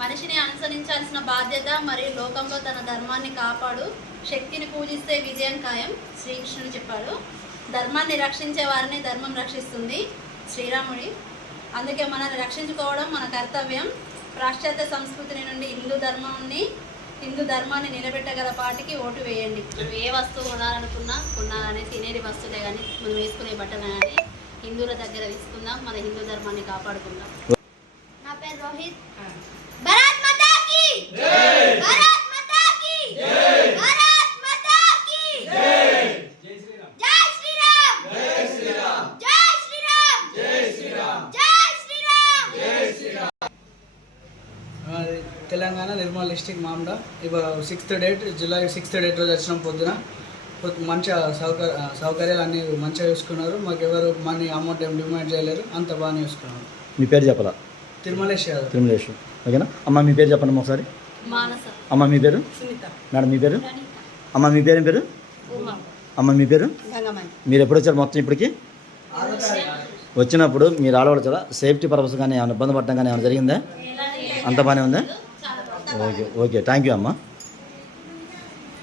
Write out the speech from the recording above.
మనిషిని అనుసరించాల్సిన బాధ్యత మరియు లోకంలో తన ధర్మాన్ని కాపాడు, శక్తిని పూజిస్తే విజయం ఖాయం శ్రీకృష్ణుడు చెప్పాడు. ధర్మాన్ని రక్షించే వారిని ధర్మం రక్షిస్తుంది శ్రీరాముడి. అందుకే మనల్ని రక్షించుకోవడం మన కర్తవ్యం. పాశ్చాత్య సంస్కృతి నుండి హిందూ ధర్మాన్ని నిలబెట్టగల పాటికి ఓటు వేయండి. మనం ఏ వస్తువు కొనాలని తినేది వస్తువులే కానీ మనం వేసుకునే బట్టలు కానీ హిందువుల దగ్గర తీసుకుందాం, మన హిందూ ధర్మాన్ని కాపాడుకుందాం. నా పేరు రోహిత్. భారత్ మాతా కీ జై, భారత్ మాతా కీ జై, భారత్ మాతా కీ జై. జై శ్రీరామ్, జై శ్రీరామ్, జై శ్రీరామ్, జై శ్రీరామ్, జై శ్రీరామ్, జై శ్రీరామ్, జై శ్రీరామ్. తెలంగాణ నిర్మల్ డిస్ట్రిక్ట్ మామడా. ఇప్పుడు 6th date July 6th date రోజు వచ్చినాం. పొద్దున మంచిగా సౌకర్యాలు అన్నీ మంచిగా చూసుకున్నారు. మాకు ఎవరు మనీ అమౌంట్ ఏం డిమాండ్ చేయలేరు, అంత బాగానే చూసుకున్నారు. మీ పేరు చెప్పాలా? తిరుమలేష్ యాదవ్. తిరుమలేష్, ఓకేనా. అమ్మ మీ పేరు చెప్పండి ఒకసారి. మానస. అమ్మ మీ పేరు? మేడం మీ పేరు? అమ్మ మీ పేరు ఏం పేరు? అమ్మ మీ పేరు? మీరు ఎప్పుడు వచ్చారు మొత్తం ఇప్పటికి? వచ్చినప్పుడు మీరు ఆడవాళ్ళు చాలా సేఫ్టీ పర్పస్ కానీ ఏమైనా ఇబ్బంది పడటం కానీ ఏమైనా జరిగిందా? అంత బాగానే ఉందా? ఓకే ఓకే, థ్యాంక్ యూ అమ్మ.